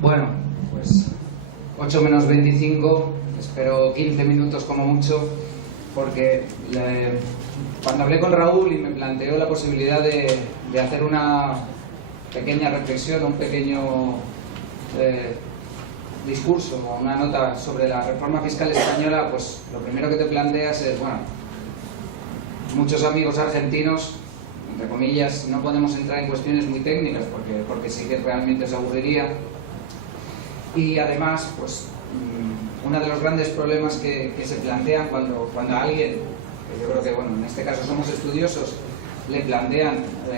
Bueno, pues 8 menos 25, espero 15 minutos como mucho, porque cuando hablé con Raúl y me planteó la posibilidad de hacer una pequeña reflexión, un pequeño discurso o una nota sobre la reforma fiscal española, pues lo primero que te planteas es, bueno, muchos amigos argentinos, entre comillas, no podemos entrar en cuestiones muy técnicas porque sí que realmente os aburriría. Y además, pues uno de los grandes problemas que se plantean cuando a alguien, que yo creo que, bueno, en este caso somos estudiosos, le plantean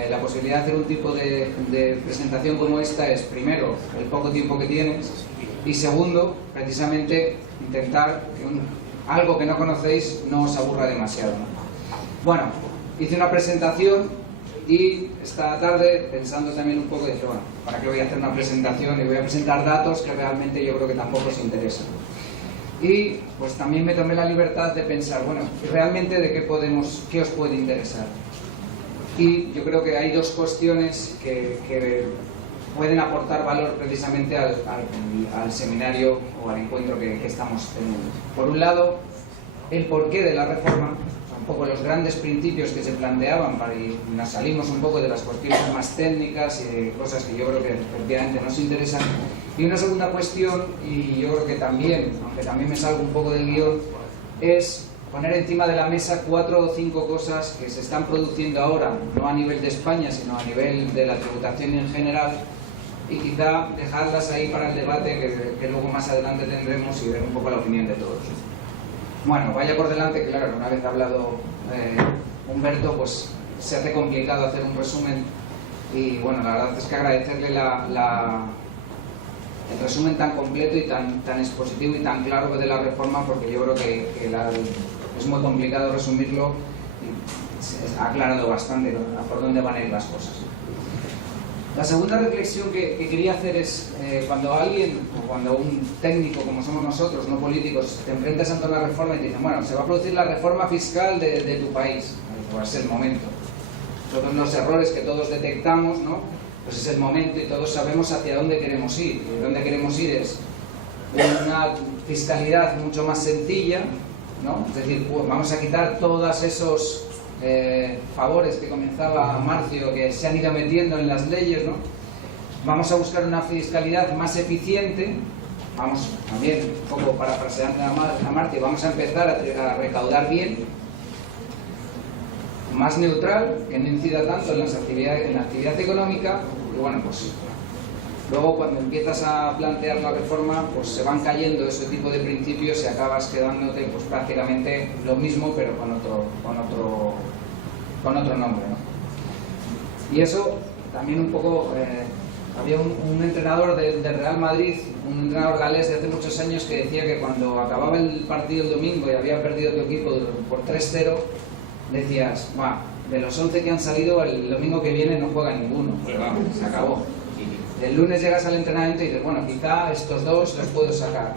la posibilidad de hacer un tipo de presentación como esta es, primero, el poco tiempo que tienes, y segundo, precisamente, intentar que algo que no conocéis no os aburra demasiado, ¿no? Bueno, hice una presentación y esta tarde, pensando también un poco, dije, bueno, ¿para qué voy a hacer una presentación? Y voy a presentar datos que realmente yo creo que tampoco os interesan. Y pues también me tomé la libertad de pensar, bueno, realmente de qué os puede interesar. Y yo creo que hay dos cuestiones que pueden aportar valor precisamente al seminario o al encuentro que estamos teniendo. Por un lado, el porqué de la reforma, un poco los grandes principios que se planteaban, y nos salimos un poco de las cuestiones más técnicas y de cosas que yo creo que efectivamente nos interesan. Y una segunda cuestión, y yo creo que también, aunque también me salgo un poco del guión, es poner encima de la mesa 4 o 5 cosas que se están produciendo ahora, no a nivel de España, sino a nivel de la tributación en general, y quizá dejarlas ahí para el debate que luego más adelante tendremos y ver un poco la opinión de todos. Bueno, vaya por delante, claro, una vez hablado Humberto, pues se hace complicado hacer un resumen y bueno, la verdad es que agradecerle el resumen tan completo y tan expositivo y tan claro de la reforma, porque yo creo que es muy complicado resumirlo y se ha aclarado bastante por dónde van a ir las cosas. La segunda reflexión que quería hacer es cuando alguien, o cuando un técnico como somos nosotros, no políticos, te enfrentas ante la reforma y te dicen, bueno, se va a producir la reforma fiscal de tu país, pues es el momento. Todos los errores que todos detectamos, ¿no? Pues es el momento y todos sabemos hacia dónde queremos ir. Y dónde queremos ir es una fiscalidad mucho más sencilla, ¿no? Es decir, pues vamos a quitar todos esos favores que comenzaba Marcio, que se han ido metiendo en las leyes, ¿no? Vamos a buscar una fiscalidad más eficiente, vamos también, un poco parafraseando a Marcio, vamos a empezar a recaudar bien, más neutral, que no incida tanto en la actividad económica, y bueno, pues luego cuando empiezas a plantear la reforma, pues se van cayendo ese tipo de principios y acabas quedándote pues prácticamente lo mismo, pero con otro nombre, ¿no? Y eso también un poco, había un entrenador del Real Madrid, un entrenador galés de hace muchos años, que decía que cuando acababa el partido el domingo y había perdido tu equipo por 3-0, decías, de los 11 que han salido, el domingo que viene no juega ninguno, pues vamos, se acabó. El lunes llegas al entrenamiento y dices, bueno, quizá estos dos los puedo sacar.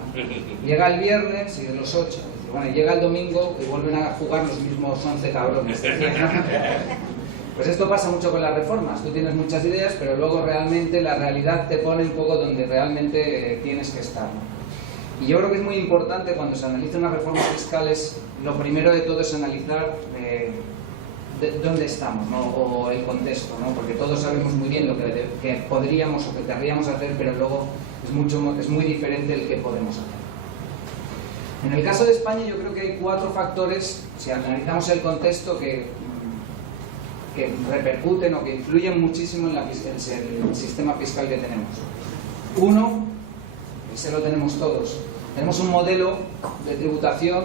Llega el viernes y de los 8, bueno, llega el domingo y vuelven a jugar los mismos 11 cabrones. Pues esto pasa mucho con las reformas. Tú tienes muchas ideas, pero luego realmente la realidad te pone un poco donde realmente tienes que estar, ¿no? Y yo creo que es muy importante cuando se analiza una reforma fiscal, lo primero de todo es analizar dónde estamos, ¿no? O el contexto, ¿no? Porque todos sabemos muy bien lo que podríamos o que querríamos hacer, pero luego es muy diferente el que podemos hacer. En el caso de España yo creo que hay 4 factores, si analizamos el contexto, que repercuten o que influyen muchísimo en el sistema fiscal que tenemos. Uno, ese lo tenemos todos, tenemos un modelo de tributación,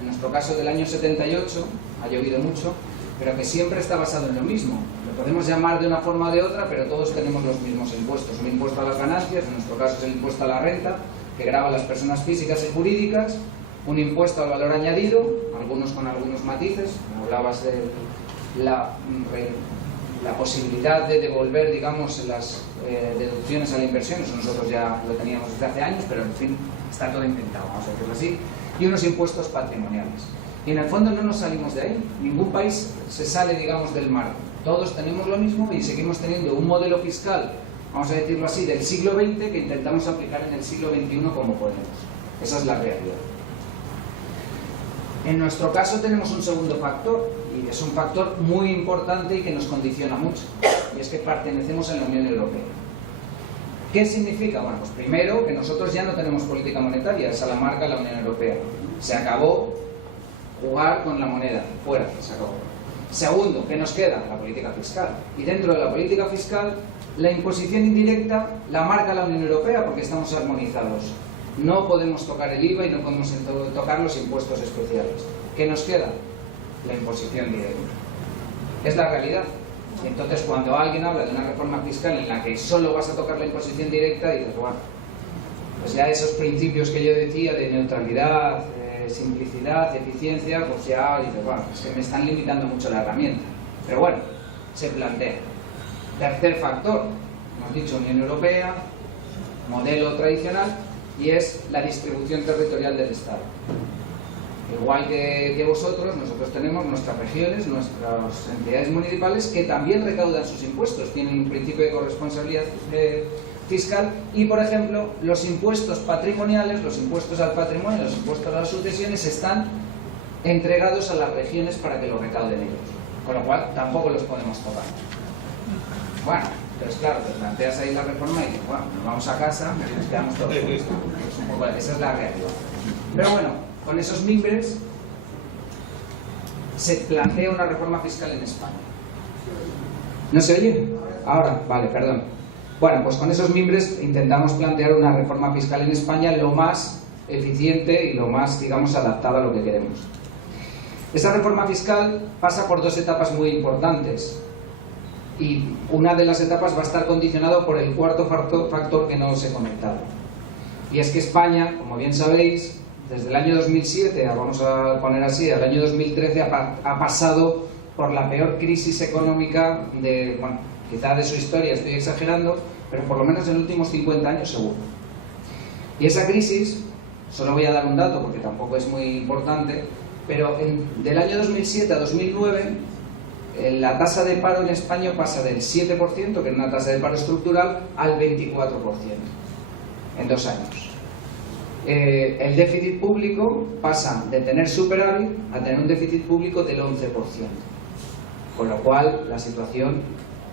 en nuestro caso del año 78, ha llovido mucho, pero que siempre está basado en lo mismo. Lo podemos llamar de una forma o de otra, pero todos tenemos los mismos impuestos. Un impuesto a las ganancias, en nuestro caso es el impuesto a la renta, que grava a las personas físicas y jurídicas, un impuesto al valor añadido, algunos con algunos matices, hablabas de la posibilidad de devolver, digamos, las deducciones a la inversión, eso nosotros ya lo teníamos desde hace años, pero en fin, está todo inventado, vamos a decirlo así, y unos impuestos patrimoniales. Y en el fondo no nos salimos de ahí, ningún país se sale, digamos, del marco. Todos tenemos lo mismo y seguimos teniendo un modelo fiscal, vamos a decirlo así, del siglo XX que intentamos aplicar en el siglo XXI como podemos. Esa es la realidad. En nuestro caso tenemos un segundo factor, y es un factor muy importante y que nos condiciona mucho, y es que pertenecemos a la Unión Europea. ¿Qué significa? Bueno, pues primero que nosotros ya no tenemos política monetaria, esa la marca la Unión Europea. Se acabó jugar con la moneda, fuera, se acabó. Segundo, ¿qué nos queda? La política fiscal. Y dentro de la política fiscal, la imposición indirecta la marca la Unión Europea porque estamos armonizados. No podemos tocar el IVA y no podemos tocar los impuestos especiales. ¿Qué nos queda? La imposición directa. Es la realidad. Y entonces cuando alguien habla de una reforma fiscal en la que solo vas a tocar la imposición directa, dices, bueno, pues ya esos principios que yo decía de neutralidad, simplicidad, eficiencia, pues ya dices, bueno, es que me están limitando mucho la herramienta. Pero bueno, se plantea. Tercer factor, hemos dicho Unión Europea, modelo tradicional, y es la distribución territorial del Estado. Igual que vosotros, nosotros tenemos nuestras regiones, nuestras entidades municipales que también recaudan sus impuestos, tienen un principio de corresponsabilidad fiscal y, por ejemplo, los impuestos patrimoniales, los impuestos al patrimonio, los impuestos a las sucesiones están entregados a las regiones para que lo recauden ellos, con lo cual tampoco los podemos tocar. Bueno, entonces claro, te planteas ahí la reforma y dices, bueno, nos vamos a casa y nos quedamos todos con esto. Pues un poco, esa es la realidad. Pero bueno, con esos mimbres se plantea una reforma fiscal en España. ¿No se oye? Ahora, vale, perdón. Bueno, pues con esos mimbres intentamos plantear una reforma fiscal en España lo más eficiente y lo más, digamos, adaptada a lo que queremos. Esa reforma fiscal pasa por dos etapas muy importantes y una de las etapas va a estar condicionado por el cuarto factor que no os he comentado. Y es que España, como bien sabéis, desde el año 2007, vamos a poner así, al año 2013 ha pasado por la peor crisis económica de, bueno, quizá de su historia, estoy exagerando, pero por lo menos en los últimos 50 años seguro. Y esa crisis, solo voy a dar un dato porque tampoco es muy importante, pero del año 2007 a 2009 la tasa de paro en España pasa del 7%, que era una tasa de paro estructural, al 24% en 2 años. El déficit público pasa de tener superávit a tener un déficit público del 11%, con lo cual la situación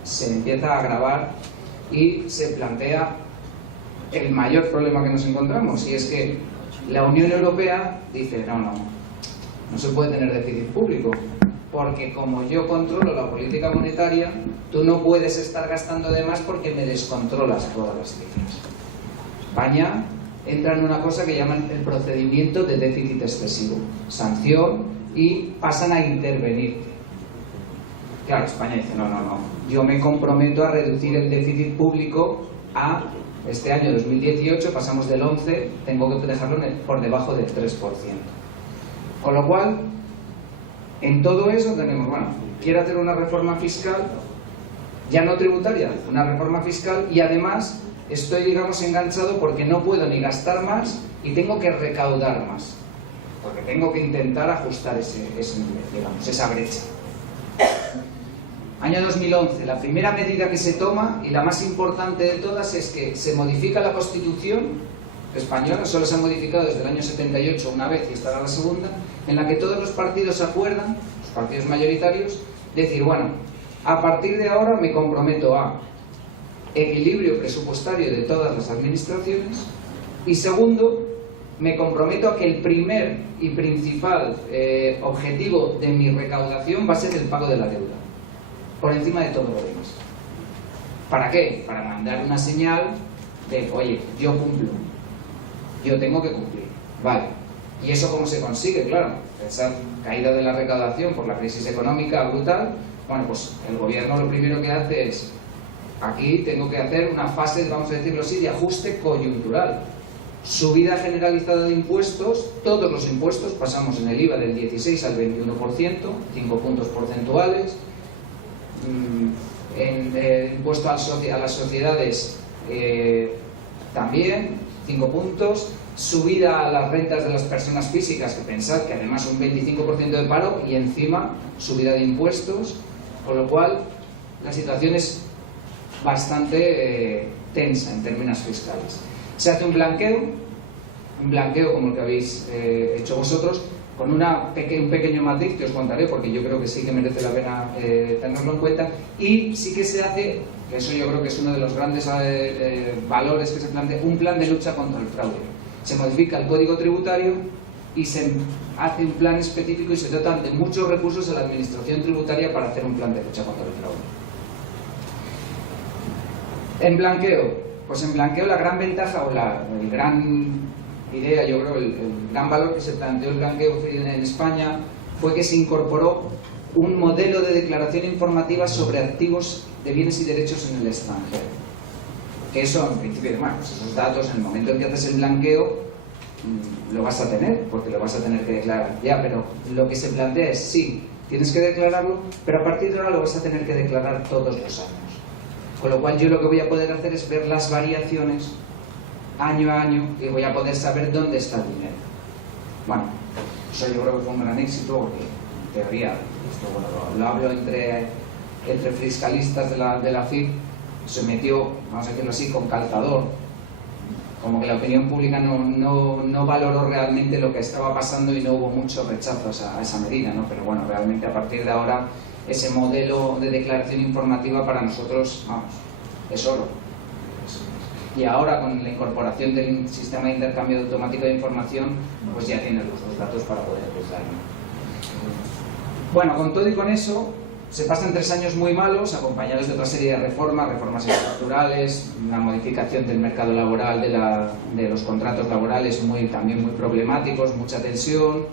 se empieza a agravar y se plantea el mayor problema que nos encontramos, y es que la Unión Europea dice, no se puede tener déficit público, porque como yo controlo la política monetaria, tú no puedes estar gastando de más porque me descontrolas todas las cifras. España entra en una cosa que llaman el procedimiento de déficit excesivo, sanción, y pasan a intervenirte. Claro, España dice, no, yo me comprometo a reducir el déficit público a, este año 2018, pasamos del 11, tengo que dejarlo por debajo del 3%. Con lo cual, en todo eso tenemos, bueno, quiero hacer una reforma fiscal, ya no tributaria, una reforma fiscal, y además estoy, digamos, enganchado porque no puedo ni gastar más y tengo que recaudar más, porque tengo que intentar ajustar ese nivel, digamos, esa brecha. Año 2011, la primera medida que se toma, y la más importante de todas, es que se modifica la Constitución española, solo se ha modificado desde el año 78 una vez y esta era la segunda, en la que todos los partidos se acuerdan, los partidos mayoritarios, decir, bueno, a partir de ahora me comprometo a equilibrio presupuestario de todas las administraciones, y segundo, me comprometo a que el primer y principal objetivo de mi recaudación va a ser el pago de la deuda, por encima de todo lo demás. ¿Para qué? Para mandar una señal de, oye, yo cumplo, yo tengo que cumplir. Vale. ¿Y eso cómo se consigue? Claro, esa caída de la recaudación por la crisis económica brutal. Bueno, pues el gobierno lo primero que hace es, aquí tengo que hacer una fase, vamos a decirlo así, de ajuste coyuntural. Subida generalizada de impuestos, todos los impuestos, pasamos en el IVA del 16 al 21%, 5 puntos porcentuales. En el impuesto a las sociedades también 5 puntos, subida a las rentas de las personas físicas, que pensad que además un 25% de paro, y encima subida de impuestos, con lo cual la situación es bastante tensa en términos fiscales. Se hace un blanqueo como el que habéis hecho vosotros, con un pequeño matiz que os contaré, porque yo creo que sí que merece la pena tenerlo en cuenta, y sí que se hace, que eso yo creo que es uno de los grandes valores que se plantea, un plan de lucha contra el fraude. Se modifica el Código Tributario y se hace un plan específico y se dotan de muchos recursos a la Administración Tributaria para hacer un plan de lucha contra el fraude. En blanqueo, pues en blanqueo la gran ventaja o el gran idea, yo creo, el gran valor que se planteó el blanqueo en España fue que se incorporó un modelo de declaración informativa sobre activos de bienes y derechos en el extranjero. Que eso, en principio, bueno, pues esos datos, en el momento en que haces el blanqueo, lo vas a tener, porque lo vas a tener que declarar. Ya, pero lo que se plantea es, sí, tienes que declararlo, pero a partir de ahora lo vas a tener que declarar todos los años. Con lo cual yo lo que voy a poder hacer es ver las variaciones año a año y voy a poder saber dónde está el dinero. Bueno, eso yo creo que fue un gran éxito porque, en teoría, esto, bueno, lo hablo entre fiscalistas de la FIP, se metió, vamos a decirlo así, con calzador, como que la opinión pública no valoró realmente lo que estaba pasando y no hubo mucho rechazo a esa medida, ¿no? Pero bueno, realmente a partir de ahora ese modelo de declaración informativa para nosotros, vamos, es oro. Y ahora con la incorporación del sistema de intercambio automático de información, pues ya tienes los datos para poder usarlo. Bueno, con todo y con eso, se pasan 3 años muy malos, acompañados de otra serie de reformas estructurales, una modificación del mercado laboral, de los contratos laborales también muy problemáticos, mucha tensión,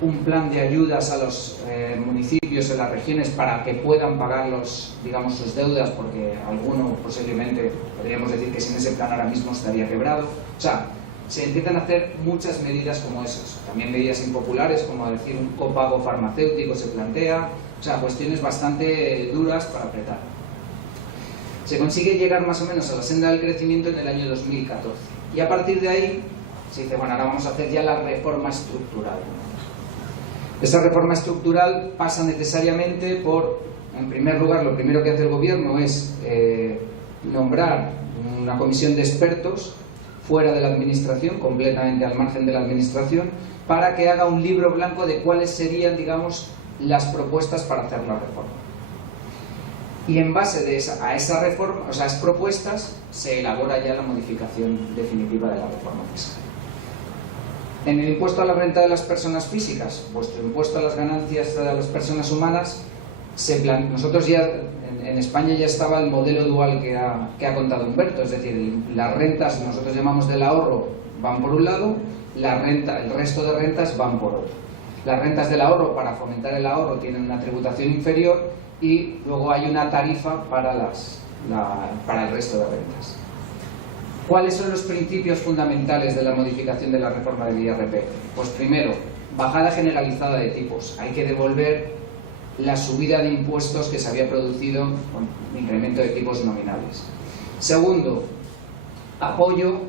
un plan de ayudas a los municipios en las regiones para que puedan pagar sus deudas, porque alguno posiblemente, podríamos decir que sin ese plan ahora mismo estaría quebrado. O sea, se empiezan a hacer muchas medidas como esas, también medidas impopulares, como decir un copago farmacéutico se plantea, o sea, cuestiones bastante duras para apretar. Se consigue llegar más o menos a la senda del crecimiento en el año 2014, y a partir de ahí se dice, bueno, ahora vamos a hacer ya la reforma estructural. Esa reforma estructural pasa necesariamente por, en primer lugar, lo primero que hace el gobierno es nombrar una comisión de expertos fuera de la administración, completamente al margen de la administración, para que haga un libro blanco de cuáles serían, digamos, las propuestas para hacer la reforma. Y en base a esa reforma, o sea, esas propuestas, se elabora ya la modificación definitiva de la reforma fiscal. En el impuesto a la renta de las personas físicas, vuestro impuesto a las ganancias de las personas humanas, nosotros ya en España ya estaba el modelo dual que ha contado Humberto, es decir, las rentas, nosotros llamamos del ahorro, van por un lado, el resto de rentas van por otro. Las rentas del ahorro, para fomentar el ahorro, tienen una tributación inferior y luego hay una tarifa para el resto de rentas. ¿Cuáles son los principios fundamentales de la modificación de la reforma del IRPF? Pues primero, bajada generalizada de tipos. Hay que devolver la subida de impuestos que se había producido con incremento de tipos nominales. Segundo, apoyo,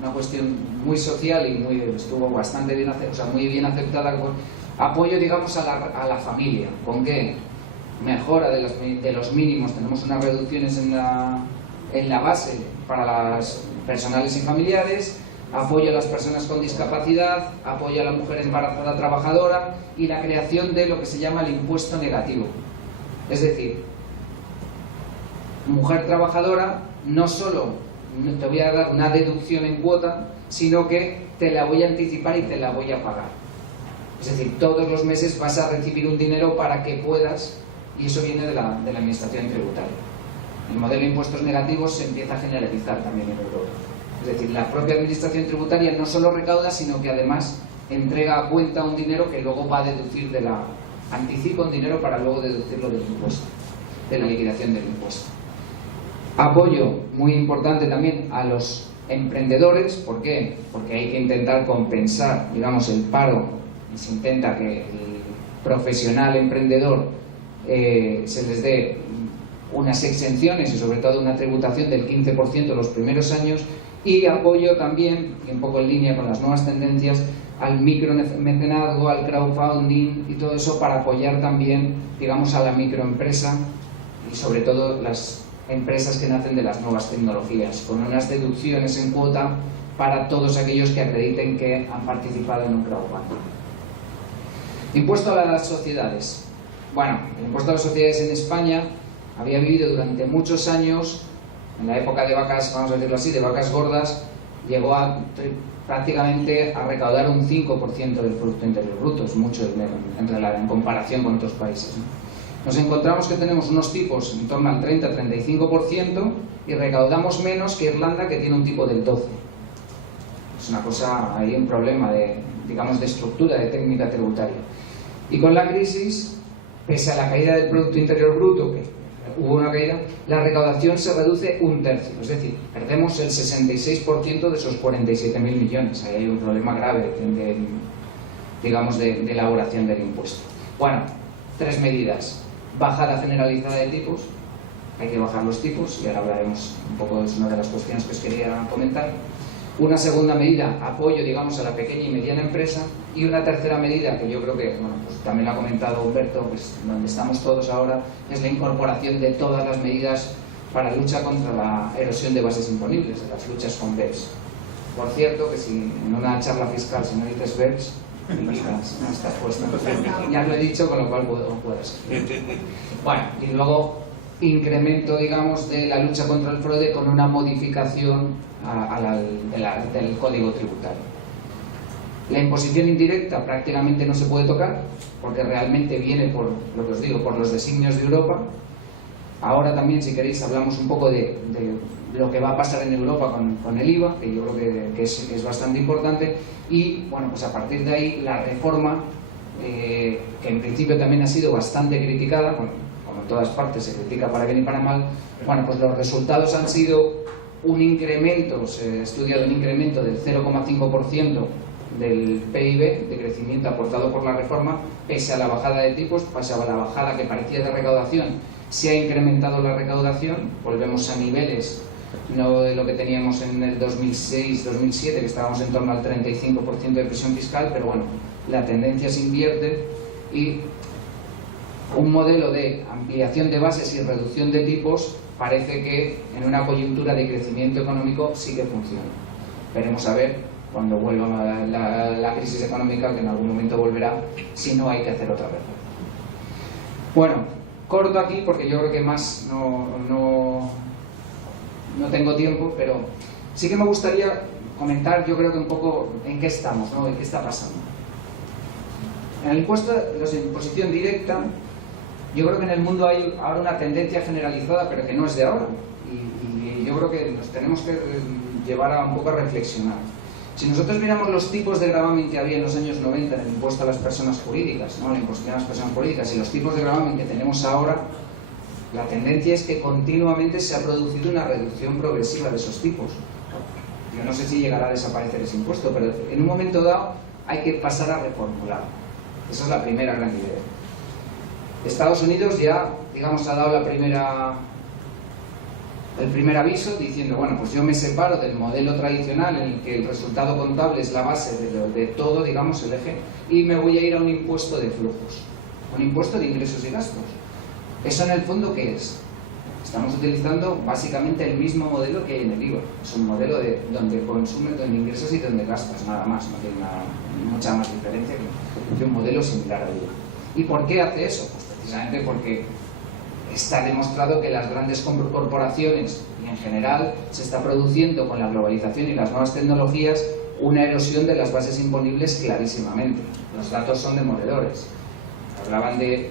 una cuestión muy social y estuvo bastante bien, muy bien aceptada, apoyo, digamos, a la familia. ¿Con qué? Mejora de los mínimos, tenemos unas reducciones en la base para las personales y familiares, apoyo a las personas con discapacidad, apoyo a la mujer embarazada trabajadora y la creación de lo que se llama el impuesto negativo. Es decir, mujer trabajadora, no solo te voy a dar una deducción en cuota, sino que te la voy a anticipar y te la voy a pagar. Es decir, todos los meses vas a recibir un dinero para que puedas, y eso viene de la administración tributaria. El modelo de impuestos negativos se empieza a generalizar también en Europa. Es decir, la propia administración tributaria no solo recauda, sino que además entrega a cuenta un dinero que luego va a deducir anticipa un dinero para luego deducirlo del impuesto, de la liquidación del impuesto. Apoyo muy importante también a los emprendedores. ¿Por qué? Porque hay que intentar compensar, digamos, el paro, y se intenta que el profesional emprendedor se les dé unas exenciones y sobre todo una tributación del 15% los primeros años, y apoyo también, y un poco en línea con las nuevas tendencias, al micromecenazgo, al crowdfunding y todo eso para apoyar también, digamos, a la microempresa y sobre todo las empresas que nacen de las nuevas tecnologías, con unas deducciones en cuota para todos aquellos que acrediten que han participado en un crowdfunding. Impuesto a las sociedades. Bueno, el impuesto a las sociedades en España había vivido durante muchos años, en la época de vacas, vamos a decirlo así, de vacas gordas, llegó a prácticamente a recaudar un 5% del Producto Interior Bruto, es mucho dinero en comparación con otros países, ¿no? Nos encontramos que tenemos unos tipos en torno al 30-35% y recaudamos menos que Irlanda, que tiene un tipo del 12%. Es una cosa, hay un problema de, digamos, de estructura, de técnica tributaria. Y con la crisis, pese a la caída del Producto Interior Bruto, que hubo una caída, la recaudación se reduce un tercio, es decir, perdemos el 66% de esos 47.000 millones. Ahí hay un problema grave digamos, de elaboración del impuesto. Bueno, 3 medidas. Bajada generalizada de tipos, hay que bajar los tipos, y ahora hablaremos un poco, es una de las cuestiones que os quería comentar. Una segunda medida, apoyo, digamos, a la pequeña y mediana empresa. Y una tercera medida, que yo creo que, bueno, pues también lo ha comentado Humberto, que es donde estamos todos ahora, es la incorporación de todas las medidas para lucha contra la erosión de bases imponibles, de las luchas con BEPS. Por cierto, que si en una charla fiscal, si no dices BEPS, no estás puesto. Ya lo he dicho, con lo cual puedo ser. Bueno, y luego incremento, digamos, de la lucha contra el fraude con una modificación del Código Tributario. La imposición indirecta prácticamente no se puede tocar, porque realmente viene por, lo que os digo, por los designios de Europa. Ahora también, si queréis, hablamos un poco de lo que va a pasar en Europa con el IVA, que yo creo que es bastante importante. Y, bueno, pues a partir de ahí, la reforma, que en principio también ha sido bastante criticada, bueno, como en todas partes se critica para bien y para mal, bueno, pues los resultados han sido un incremento, se ha estudiado un incremento del 0,5% del PIB de crecimiento aportado por la reforma, pese a la bajada de tipos, pese a la bajada que parecía de recaudación. Se ha incrementado la recaudación, volvemos a niveles no de lo que teníamos en el 2006-2007, que estábamos en torno al 35% de presión fiscal, pero bueno, la tendencia se invierte y un modelo de ampliación de bases y reducción de tipos parece que en una coyuntura de crecimiento económico sí que funciona. Veremos a ver, cuando vuelva la crisis económica, que en algún momento volverá, si no hay que hacer otra vez. Bueno, corto aquí porque yo creo que más no tengo tiempo, pero sí que me gustaría comentar, yo creo que un poco en qué estamos, ¿no? En qué está pasando. En el impuesto de la imposición directa, yo creo que en el mundo hay ahora una tendencia generalizada, pero que no es de ahora, y yo creo que nos tenemos que llevar a un poco a reflexionar. Si nosotros miramos los tipos de gravamen que había en los años 90 en el impuesto a las personas jurídicas, ¿no? La imposición a las personas jurídicas, y los tipos de gravamen que tenemos ahora, la tendencia es que continuamente se ha producido una reducción progresiva de esos tipos. Yo no sé si llegará a desaparecer ese impuesto, pero en un momento dado hay que pasar a reformular. Esa es la primera gran idea. Estados Unidos ya, digamos, ha dado el primer aviso diciendo, bueno, pues yo me separo del modelo tradicional en el que el resultado contable es la base de todo, digamos, el eje, y me voy a ir a un impuesto de flujos, un impuesto de ingresos y gastos. ¿Eso en el fondo qué es? Estamos utilizando básicamente el mismo modelo que hay en el IVA. Es un modelo de donde consumes, donde ingresas y donde gastas, nada más. No tiene mucha más diferencia que un modelo similar al IVA. ¿Y por qué hace eso? Pues precisamente porque está demostrado que las grandes corporaciones y en general se está produciendo con la globalización y las nuevas tecnologías una erosión de las bases imponibles clarísimamente. Los datos son demoledores. Hablaban de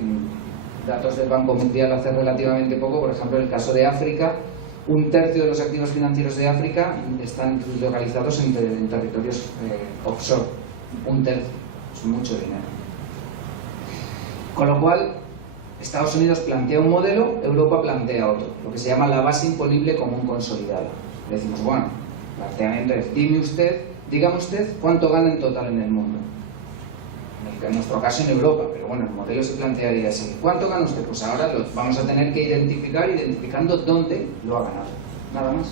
datos del Banco Mundial hace relativamente poco, por ejemplo, en el caso de África, un tercio de los activos financieros de África están localizados en territorios offshore. Un tercio, es mucho dinero. Con lo cual, Estados Unidos plantea un modelo, Europa plantea otro, lo que se llama la base imponible común consolidada. Le decimos, bueno, planteamiento es, dígame usted cuánto gana en total en el mundo. En nuestro caso en Europa, pero bueno, el modelo se plantearía así. ¿Cuánto gana usted? Pues ahora lo vamos a tener que identificando dónde lo ha ganado. Nada más.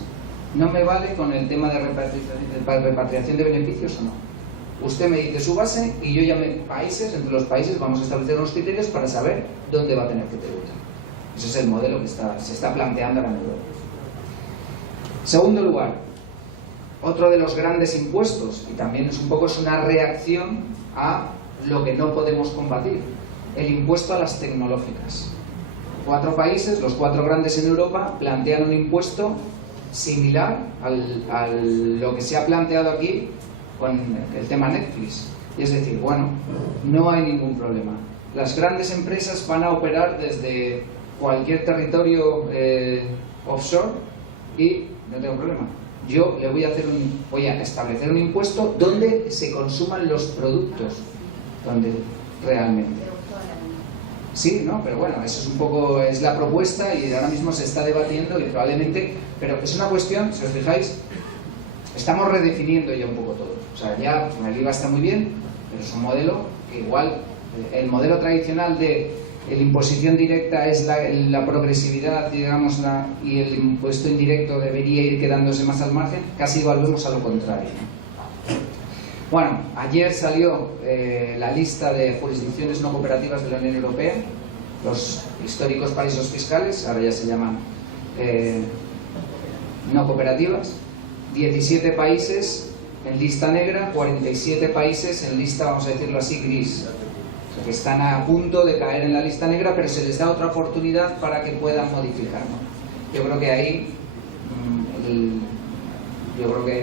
No me vale con el tema de repatriación de beneficios o no. Usted me dice su base y yo llame países, entre los países vamos a establecer unos criterios para saber dónde va a tener que tributar. Ese es el modelo que se está planteando ahora en Europa. Segundo lugar, otro de los grandes impuestos, y también es una reacción a lo que no podemos combatir, el impuesto a las tecnológicas. 4 países, los 4 grandes en Europa, plantean un impuesto similar a lo que se ha planteado aquí con el tema Netflix. Y es decir, bueno, no hay ningún problema. Las grandes empresas van a operar desde cualquier territorio offshore y no tengo problema. Yo le voy a establecer un impuesto donde se consuman los productos, donde realmente. Sí, ¿no? Pero bueno, eso es la propuesta y ahora mismo se está debatiendo y probablemente, pero es una cuestión, si os fijáis, estamos redefiniendo ya un poco todo. O sea, ya el IVA está muy bien, pero es un modelo que igual, el modelo tradicional de la imposición directa es la progresividad, digamos, y el impuesto indirecto debería ir quedándose más al margen, casi volvemos a lo contrario, ¿no? Bueno, ayer salió la lista de jurisdicciones no cooperativas de la Unión Europea, los históricos paraísos fiscales, ahora ya se llaman no cooperativas, 17 países en lista negra, 47 países en lista, vamos a decirlo así, gris. O sea, que están a punto de caer en la lista negra, pero se les da otra oportunidad para que puedan modificarlo. Yo creo que ahí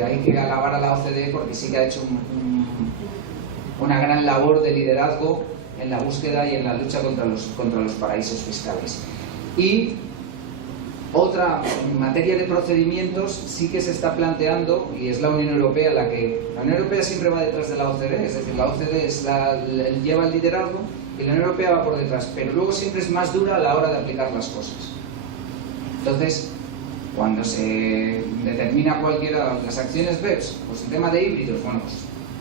hay que alabar a la OCDE porque sí que ha hecho una gran labor de liderazgo en la búsqueda y en la lucha contra los paraísos fiscales. Y otra, en materia de procedimientos, sí que se está planteando, y es la Unión Europea la Unión Europea siempre va detrás de la OCDE, es decir, la OCDE lleva el liderazgo y la Unión Europea va por detrás, pero luego siempre es más dura a la hora de aplicar las cosas. Entonces, cuando se determina cualquiera las acciones BEPS, pues en tema de híbridos, bueno, pues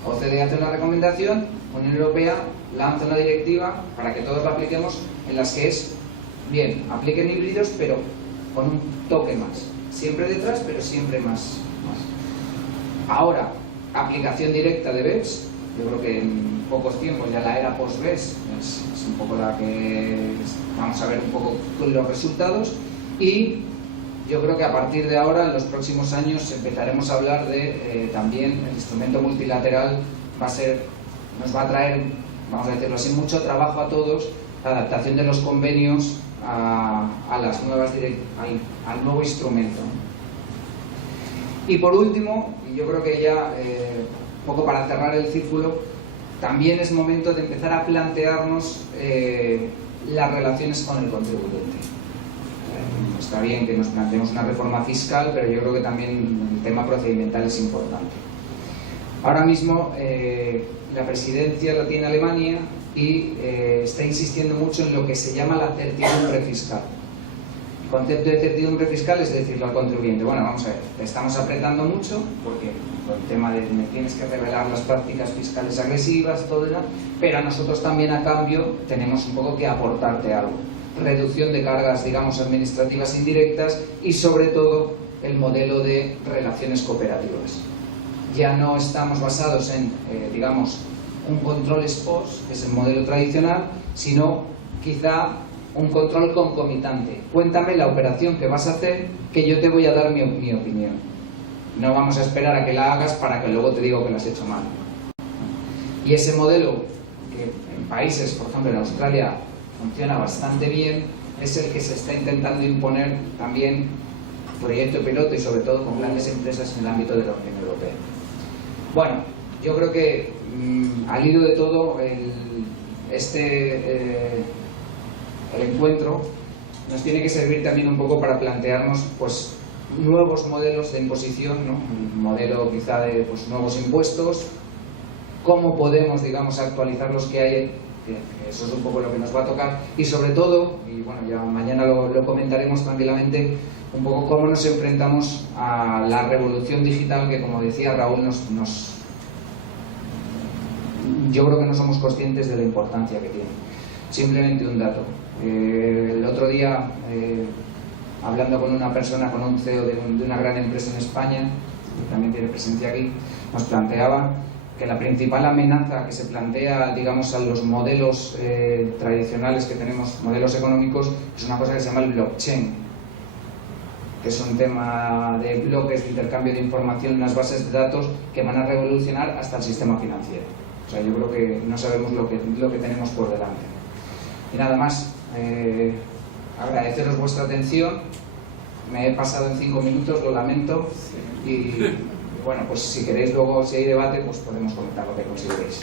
OCDE hace una recomendación, Unión Europea lanza una directiva para que todos la apliquemos, en las que es, bien, apliquen híbridos, pero con un toque más. Siempre detrás, pero siempre más. Ahora, aplicación directa de BEPS, yo creo que en pocos tiempos, ya la era post-BEPS, es un poco la que vamos a ver un poco los resultados, y yo creo que a partir de ahora, en los próximos años, empezaremos a hablar de también el instrumento multilateral nos va a traer, vamos a decirlo así, mucho trabajo a todos, la adaptación de los convenios a las nuevas al nuevo instrumento. Y por último, y yo creo que ya un poco para cerrar el círculo, también es momento de empezar a plantearnos las relaciones con el contribuyente. Está bien que nos planteemos una reforma fiscal, pero yo creo que también el tema procedimental es importante. Ahora mismo la presidencia la tiene Alemania y está insistiendo mucho en lo que se llama la certidumbre fiscal. El concepto de certidumbre fiscal es decirle al contribuyente, bueno, vamos a ver, te estamos apretando mucho porque con el tema de me tienes que revelar las prácticas fiscales agresivas, todo eso, pero nosotros también a cambio tenemos un poco que aportarte algo. Reducción de cargas, digamos, administrativas indirectas y sobre todo el modelo de relaciones cooperativas. Ya no estamos basados en, digamos, un control ex post, que es el modelo tradicional, sino quizá un control concomitante. Cuéntame la operación que vas a hacer, que yo te voy a dar mi opinión. No vamos a esperar a que la hagas para que luego te diga que lo has hecho mal. Y ese modelo, que en países, por ejemplo en Australia, funciona bastante bien, es el que se está intentando imponer también proyecto piloto y sobre todo con grandes empresas en el ámbito de la Unión Europea. Bueno, yo creo que al hilo de todo el encuentro nos tiene que servir también un poco para plantearnos pues nuevos modelos de imposición, ¿no? Un modelo quizá de pues, nuevos impuestos, cómo podemos, digamos, actualizar los que hay. Eso es un poco lo que nos va a tocar y sobre todo, y bueno, ya mañana lo comentaremos tranquilamente, un poco cómo nos enfrentamos a la revolución digital que, como decía Raúl, yo creo que no somos conscientes de la importancia que tiene. Simplemente un dato. El otro día, hablando con una persona, con un CEO de una gran empresa en España, que también tiene presencia aquí, nos planteaba que la principal amenaza que se plantea, digamos, a los modelos tradicionales que tenemos, modelos económicos, es una cosa que se llama el blockchain, que es un tema de bloques de intercambio de información, unas bases de datos que van a revolucionar hasta el sistema financiero. O sea, yo creo que no sabemos lo que tenemos por delante. Y nada más, agradeceros vuestra atención. Me he pasado en 5 minutos, lo lamento. Y bueno, pues si queréis luego, si hay debate, pues podemos comentar lo que consideréis.